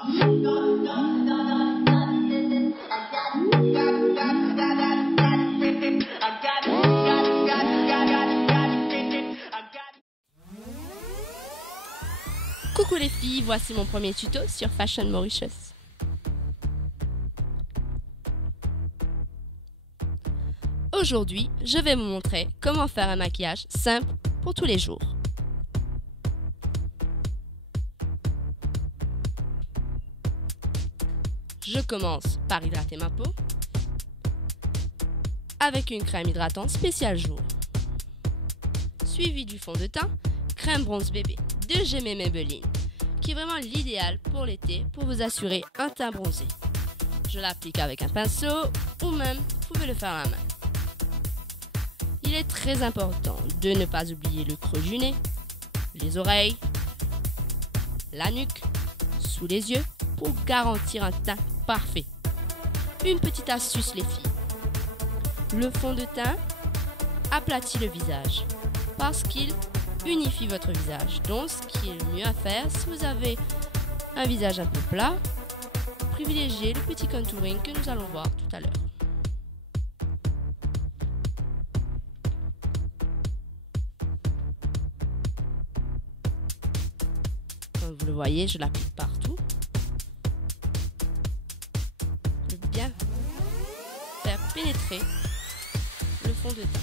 Coucou les filles, voici mon premier tuto sur Fashion Mauritius. Aujourd'hui, je vais vous montrer comment faire un maquillage simple pour tous les jours. Je commence par hydrater ma peau avec une crème hydratante spéciale jour, suivi du fond de teint crème bronze bébé de Gemma Maybelline, qui est vraiment l'idéal pour l'été pour vous assurer un teint bronzé. Je l'applique avec un pinceau ou même vous pouvez le faire à la main. Il est très important de ne pas oublier le creux du nez, les oreilles, la nuque, sous les yeux pour garantir un teint parfait. Une petite astuce les filles. Le fond de teint aplatit le visage parce qu'il unifie votre visage. Donc ce qui est le mieux à faire si vous avez un visage un peu plat, privilégiez le petit contouring que nous allons voir tout à l'heure. Comme vous le voyez, je l'applique partout. Je vais bien faire pénétrer le fond de teint.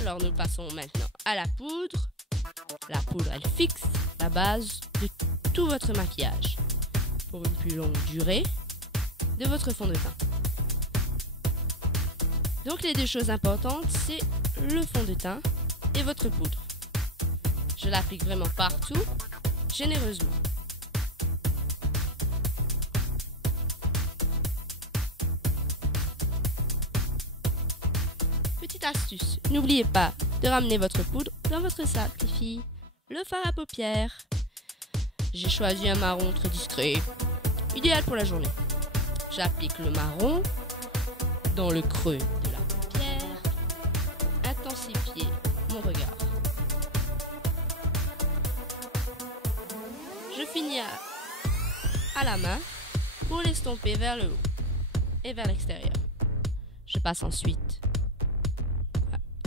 Alors nous passons maintenant à la poudre. La poudre, elle fixe la base de tout votre maquillage pour une plus longue durée de votre fond de teint. Donc les deux choses importantes, c'est le fond de teint et votre poudre. Je l'applique vraiment partout, généreusement. Petite astuce, n'oubliez pas de ramener votre poudre dans votre sac, les filles. Le fard à paupières. J'ai choisi un marron très discret, idéal pour la journée. J'applique le marron dans le creux de la paupière, intensifier mon regard. Je finis à la main pour l'estomper vers le haut et vers l'extérieur. Je passe ensuite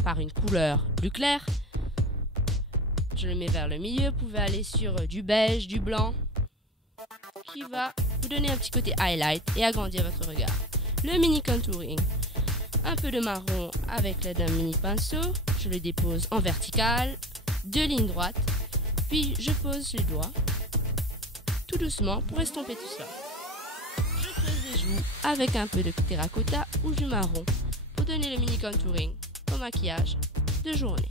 par une couleur plus claire. Je le mets vers le milieu. Vous pouvez aller sur du beige, du blanc, qui va vous donner un petit côté highlight et agrandir votre regard. Le mini contouring. Un peu de marron avec l'aide d'un mini pinceau. Je le dépose en vertical, deux lignes droites. Puis je pose les doigts tout doucement pour estomper tout cela. Je creuse les joues avec un peu de terracotta ou du marron pour donner le mini contouring au maquillage de journée.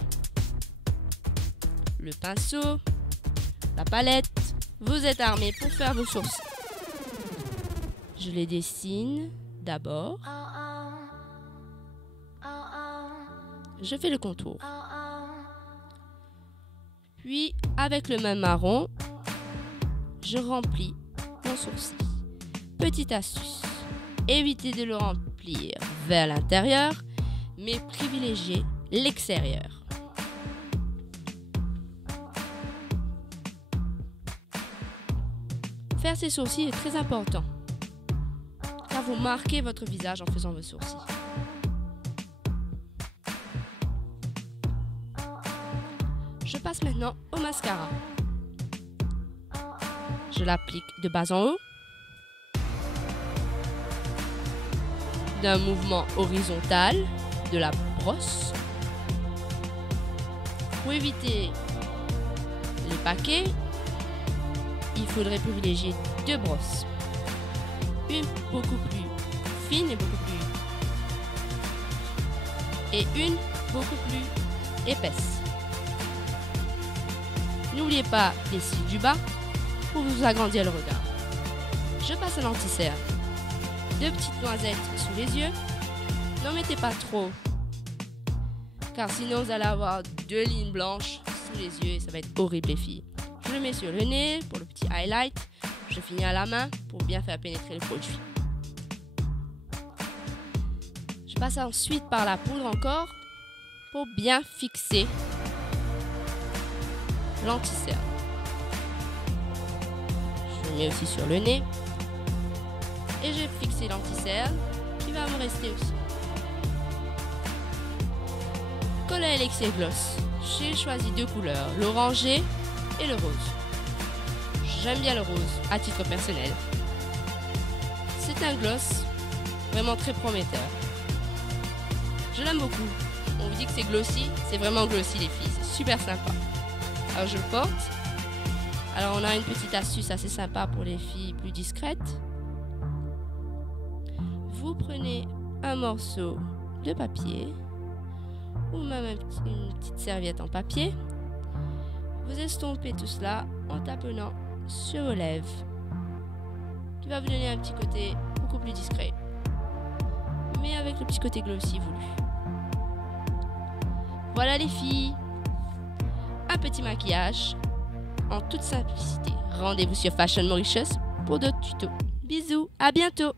Le pinceau, la palette, vous êtes armés pour faire vos sourcils. Je les dessine d'abord. Je fais le contour. Puis, avec le même marron, je remplis mon sourcil. Petite astuce, évitez de le remplir vers l'intérieur, mais privilégiez l'extérieur. Faire ses sourcils est très important, car vous marquez votre visage en faisant vos sourcils. Je passe maintenant au mascara. Je l'applique de bas en haut, d'un mouvement horizontal de la brosse. Pour éviter les paquets, il faudrait privilégier deux brosses. Une beaucoup plus fine et une beaucoup plus épaisse. N'oubliez pas les cils du bas pour vous agrandir le regard. Je passe à l'anti-cerne. Deux petites noisettes sous les yeux. N'en mettez pas trop, car sinon vous allez avoir deux lignes blanches sous les yeux et ça va être horrible les filles. Je le mets sur le nez pour le petit highlight. Je finis à la main pour bien faire pénétrer le produit. Je passe ensuite par la poudre encore pour bien fixer l'anti-cerne. Je le mets aussi sur le nez et j'ai fixé l'anti-cerne qui va me rester aussi. Colle à Elixir Gloss. J'ai choisi deux couleurs, l'orangé et le rose. J'aime bien le rose à titre personnel. C'est un gloss vraiment très prometteur. Je l'aime beaucoup. On vous dit que c'est glossy, c'est vraiment glossy les filles, c'est super sympa. Alors je le porte. Alors on a une petite astuce assez sympa pour les filles plus discrètes. Vous prenez un morceau de papier ou même une petite serviette en papier. Vous estompez tout cela en taponnant sur vos lèvres, qui va vous donner un petit côté beaucoup plus discret, mais avec le petit côté glossy voulu. Voilà les filles, un petit maquillage en toute simplicité. Rendez-vous sur Fashion Mauritius pour d'autres tutos. Bisous, à bientôt!